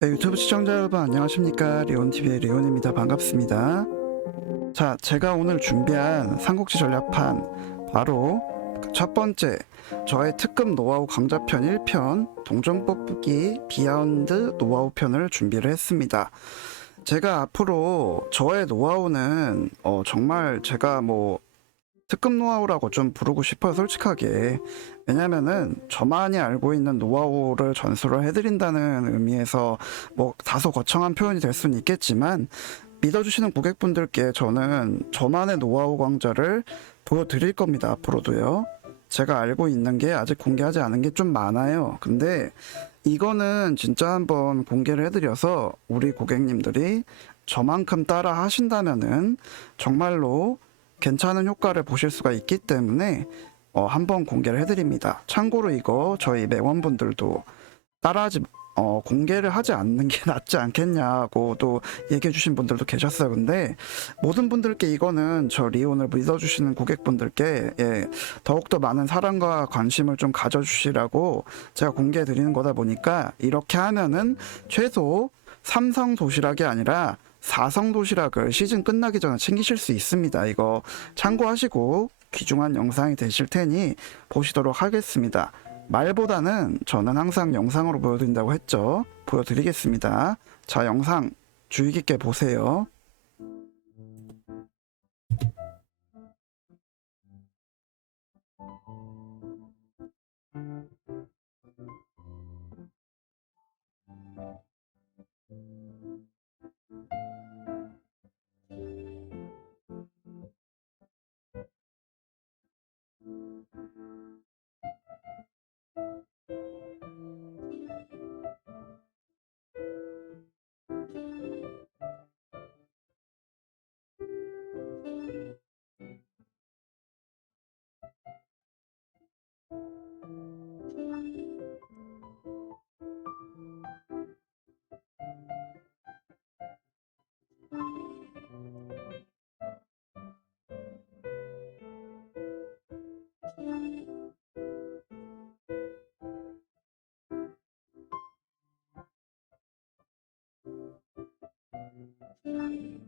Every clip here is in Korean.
네, 유튜브 시청자 여러분 안녕하십니까? 리온TV의 리온입니다. 반갑습니다. 자 제가 오늘 준비한 삼국지 전략판 바로 그첫 번째 저의 특급 노하우 강좌편 1편 동전 뽑기 비하운드 노하우 편을 준비를 했습니다. 제가 앞으로 저의 노하우는 어, 정말 제가 뭐 특급 노하우라고 좀 부르고 싶어요 솔직하게. 왜냐면은 저만이 알고 있는 노하우를 전수를 해드린다는 의미에서 뭐 다소 거창한 표현이 될 수는 있겠지만 믿어주시는 고객분들께 저는 저만의 노하우 강좌를 보여드릴 겁니다 앞으로도요. 제가 알고 있는 게 아직 공개하지 않은 게 좀 많아요. 근데 이거는 진짜 한번 공개를 해드려서 우리 고객님들이 저만큼 따라 하신다면은 정말로 괜찮은 효과를 보실 수가 있기 때문에 어, 한번 공개를 해드립니다. 참고로 이거 저희 매원분들도 따라하지 어, 공개를 하지 않는 게 낫지 않겠냐고 또 얘기해 주신 분들도 계셨어요. 근데 모든 분들께 이거는 저 리온을 믿어주시는 고객분들께 예, 더욱더 많은 사랑과 관심을 좀 가져주시라고 제가 공개해 드리는 거다 보니까 이렇게 하면은 최소 삼성 도시락이 아니라 사성 도시락을 시즌 끝나기 전에 챙기실 수 있습니다. 이거 참고하시고 귀중한 영상이 되실 테니 보시도록 하겠습니다. 말보다는 저는 항상 영상으로 보여드린다고 했죠. 보여드리겠습니다. 자, 영상 주의 깊게 보세요. Música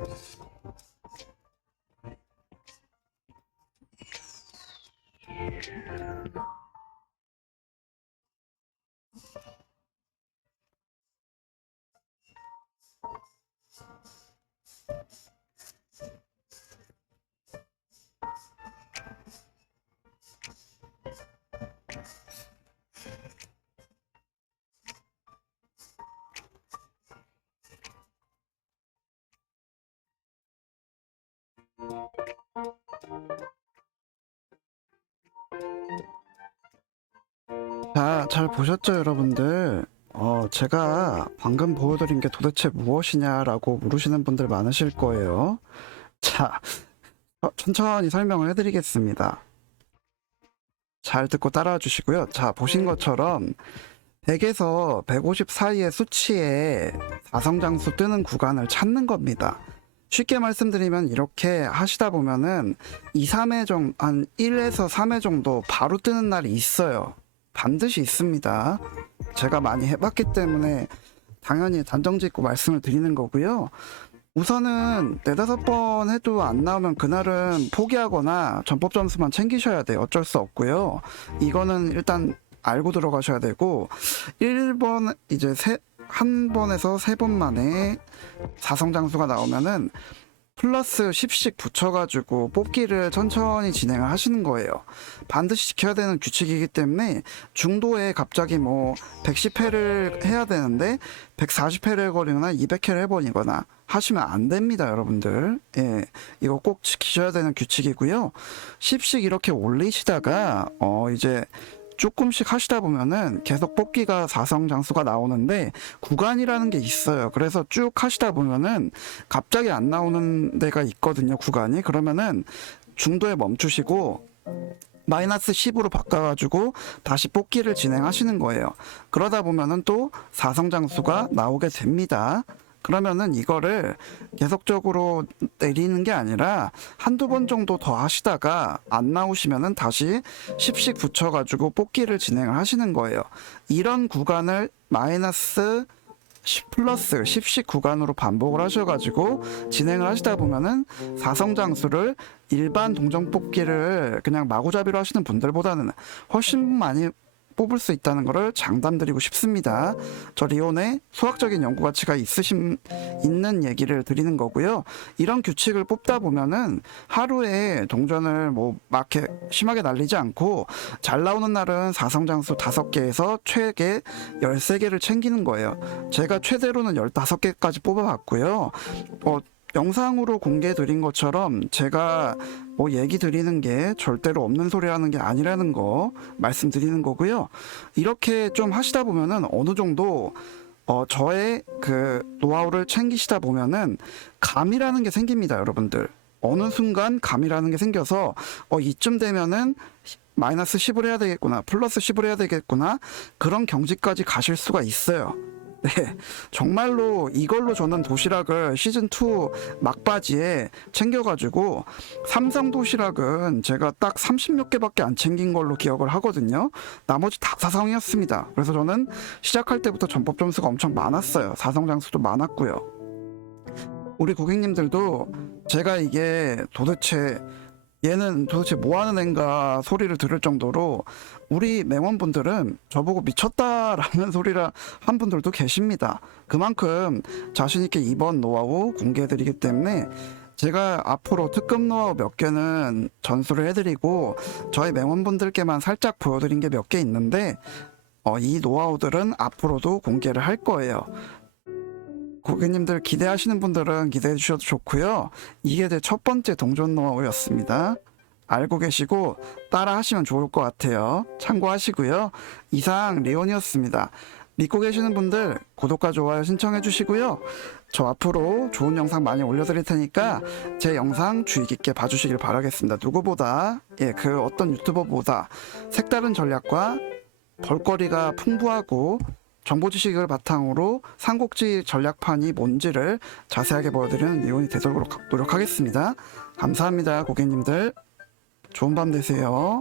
ですか？ 자, 잘 보셨죠, 여러분들? 어, 제가 방금 보여드린 게 도대체 무엇이냐라고 물으시는 분들 많으실 거예요. 자, 어, 천천히 설명을 해드리겠습니다. 잘 듣고 따라와 주시고요. 자, 보신 것처럼 100에서 150 사이의 수치에 사성장수 뜨는 구간을 찾는 겁니다. 쉽게 말씀드리면 이렇게 하시다 보면은 2, 3회 정도, 한 1에서 3회 정도 바로 뜨는 날이 있어요. 반드시 있습니다. 제가 많이 해봤기 때문에 당연히 단정 짓고 말씀을 드리는 거고요. 우선은 네다섯 번 해도 안 나오면 그날은 포기하거나 전법 점수만 챙기셔야 돼요. 어쩔 수 없고요. 이거는 일단 알고 들어가셔야 되고 1번 이제 세, 한 번에서 세 번 만에 사성 장수가 나오면은 플러스 10씩 붙여가지고 뽑기를 천천히 진행을 하시는 거예요. 반드시 지켜야 되는 규칙이기 때문에 중도에 갑자기 뭐 110회를 해야 되는데 140회를 거리거나 200회를 해버리거나 하시면 안 됩니다, 여러분들. 예, 이거 꼭 지키셔야 되는 규칙이고요. 10씩 이렇게 올리시다가 어 이제 조금씩 하시다 보면은 계속 뽑기가 사성 장수가 나오는데 구간이라는 게 있어요. 그래서 쭉 하시다 보면은 갑자기 안 나오는 데가 있거든요. 구간이 그러면은 중도에 멈추시고 마이너스 10으로 바꿔가지고 다시 뽑기를 진행하시는 거예요. 그러다 보면은 또 사성 장수가 나오게 됩니다. 그러면은 이거를 계속적으로 내리는 게 아니라 한두 번 정도 더 하시다가 안 나오시면은 다시 10씩 붙여가지고 뽑기를 진행을 하시는 거예요. 이런 구간을 마이너스 10 플러스 10씩 구간으로 반복을 하셔가지고 진행을 하시다 보면은 사성장수를 일반 동정 뽑기를 그냥 마구잡이로 하시는 분들보다는 훨씬 많이 뽑을 수 있다는 것을 장담드리고 싶습니다. 저 리온의 수학적인 연구 가치가 있으신 있는 얘기를 드리는 거고요. 이런 규칙을 뽑다 보면은 하루에 동전을 뭐 막게 심하게 날리지 않고 잘 나오는 날은 사성장수 5개에서 최대 13개를 챙기는 거예요. 제가 최대로는 15개까지 뽑아봤고요. 어, 영상으로 공개 드린 것처럼 제가 뭐 얘기 드리는 게 절대로 없는 소리 하는 게 아니라는 거 말씀드리는 거고요. 이렇게 좀 하시다 보면은 어느 정도 어, 저의 그 노하우를 챙기시다 보면은 감이라는 게 생깁니다, 여러분들. 어느 순간 감이라는 게 생겨서 어, 이쯤 되면은 마이너스 10을 해야 되겠구나, 플러스 10을 해야 되겠구나, 그런 경지까지 가실 수가 있어요. 네, 정말로 이걸로 저는 도시락을 시즌 2 막바지에 챙겨가지고 삼성 도시락은 제가 딱 30몇 개밖에 안 챙긴 걸로 기억을 하거든요. 나머지 다 사성이었습니다. 그래서 저는 시작할 때부터 전법 점수가 엄청 많았어요. 사성 장수도 많았고요. 우리 고객님들도 제가 이게 도대체 얘는 도대체 뭐 하는 앤가 소리를 들을 정도로 우리 맹원분들은 저보고 미쳤다라는 소리를 한 분들도 계십니다. 그만큼 자신있게 이번 노하우 공개해드리기 때문에 제가 앞으로 특급 노하우 몇 개는 전수를 해드리고 저희 맹원분들께만 살짝 보여드린 게 몇 개 있는데 어, 이 노하우들은 앞으로도 공개를 할 거예요. 고객님들 기대하시는 분들은 기대해 주셔도 좋고요. 이게 제 첫 번째 동전 노하우였습니다. 알고 계시고 따라 하시면 좋을 것 같아요. 참고하시고요. 이상 리온이었습니다. 믿고 계시는 분들 구독과 좋아요 신청해 주시고요. 저 앞으로 좋은 영상 많이 올려드릴 테니까 제 영상 주의 깊게 봐주시길 바라겠습니다. 누구보다 예 그 어떤 유튜버보다 색다른 전략과 볼거리가 풍부하고 정보 지식을 바탕으로 삼국지 전략판이 뭔지를 자세하게 보여드리는 리온이 되도록 노력하겠습니다. 감사합니다, 고객님들. 좋은 밤 되세요.